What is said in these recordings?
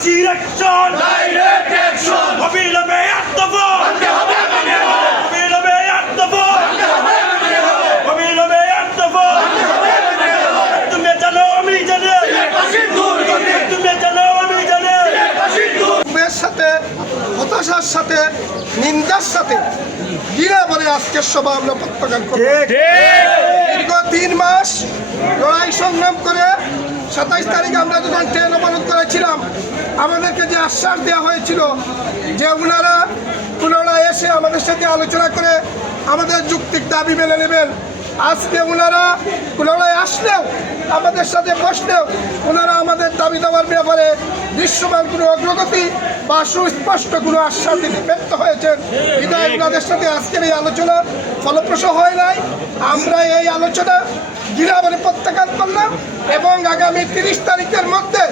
Direction! Direct action! অবিলম্বে হবে! অবিলম্বে হবে! অবিলম্বে হবে! তুমি জানো আমি জানি তুমি জানো আমি জানি সিলেটবাসীর সাথে হতাশার সাথে নিন্দার সাথে ঘৃণা বলে আজকের সভা আমরা প্রত্যাখ্যান করব দীর্ঘ তিন মাস লড়াই সংগ্রাম করে সাতাইশ তারিখ আমরা যখন ট্রেন অবরোধ করেছিলাম, আমাদেরকে যে আশ্বাস দেওয়া হয়েছিল যে ওনারা পুনরায় এসে আমাদের সাথে আলোচনা করে আমাদের যুক্তির দাবি মেনে নেবেন আজকে ওনারা পুনরায় আসলেও, আমাদের সাথে বসলেও ওনারা আমাদের দাবি দেওয়ার ব্যাপারে দৃশ্যমান কোনো অগ্রগতি বা সুস্পষ্ট কোনো আশ্বাস দিতে ব্যর্থ হয়েছেন। বিদায় ওনাদের সাথে আজকের এই আলোচনা ফলপ্রসূ হয় নাই। আমরা এই আলোচনা গিরাবারে প্রত্যাখ্যান করলাম এবং আগামী তিরিশ তারিখের মধ্যে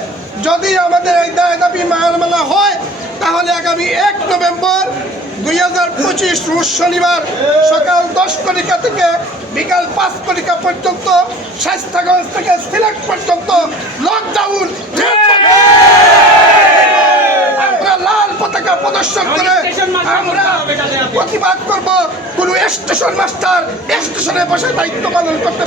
যদি আমাদের এই দায় দাবি মায়ানমালা হয় তাহলে আগামী এক নভেম্বর দুই হাজার পঁচিশ রোজ শনিবার সকাল দশ কলিকা থেকে বিকাল পাঁচ কলিকা পর্যন্ত স্বাস্থ্যগঞ্জ থেকে সিলেট পর্যন্ত লকডাউন আমরা লাল পতাকা প্রদর্শন করে আমরা প্রতিবাদ করব। কোন স্টেশন মাস্টার স্টেশনে বসে দায়িত্ব পালন করতে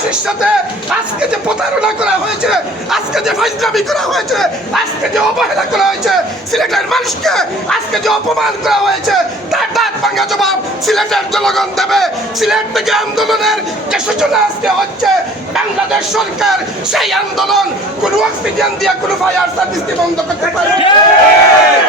পারবে সাথে আজকে যে প্রতারণা করা হয়েছে, আজকে যে ফাইজলামি করা হয়েছে, আজকে যে অবহেলা করা হয়েছে, সিলেটের মানুষকে আজকে যে অপমান করা হয়েছে, তার দাঁত ভাঙা জবাব সিলেটের জনগণ দেবে। সিলেট থেকে আন্দোলনের যে সূচনা আজকে হচ্ছে, বাংলাদেশ সরকার সেই আন্দোলন কোনো অক্সিজেন দিয়ে কোনো ফায়ার সার্ভিস বন্ধ করতে পারে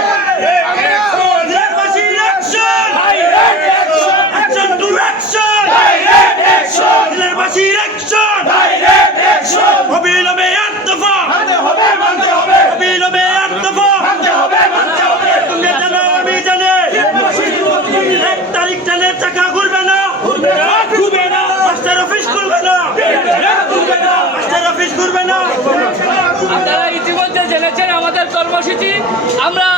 আপনারা ইতিমধ্যে জেনেছেন আমাদের কর্মসূচি। আমরা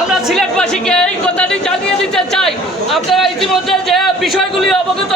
আমরা সিলেটবাসীকে এই কথাটি জানিয়ে দিতে চাই। আপনারা ইতিমধ্যে যে বিষয়গুলি অবগত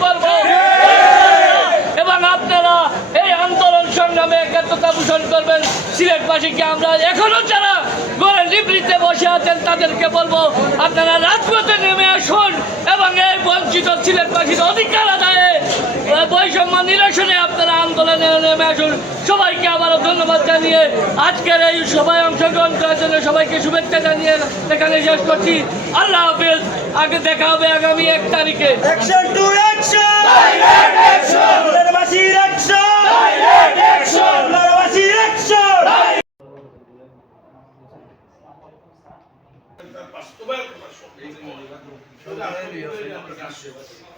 প্রতিরোধ করব এবং আপনারা এই আন্দোলন সংগ্রামে একাত্মতা পোষণ করবেন। সিলেটবাসীকে আমরা এখনও যারা ঘরে নিবৃত্তে বসে আছেন, তাদেরকে বলব, আপনারা রাজপথে নেমে আসুন এবং এই বঞ্চিত সিলেটবাসীর অধিকার আদায়ে বৈষম্য নিরসনে আপনারা আন্দোলনে নেমে আসুন। সবাইকে আবারও ধন্যবাদ জানিয়ে আজকের এই সবাই অংশগ্রহণ করার জন্য সবাইকে শুভেচ্ছা জানিয়ে এখানে শেষ করছি। আল্লাহ হাফিজ, আগে দেখা হবে আগামী এক তারিখে। বাস্তবায়ন করা সম্ভব নয়।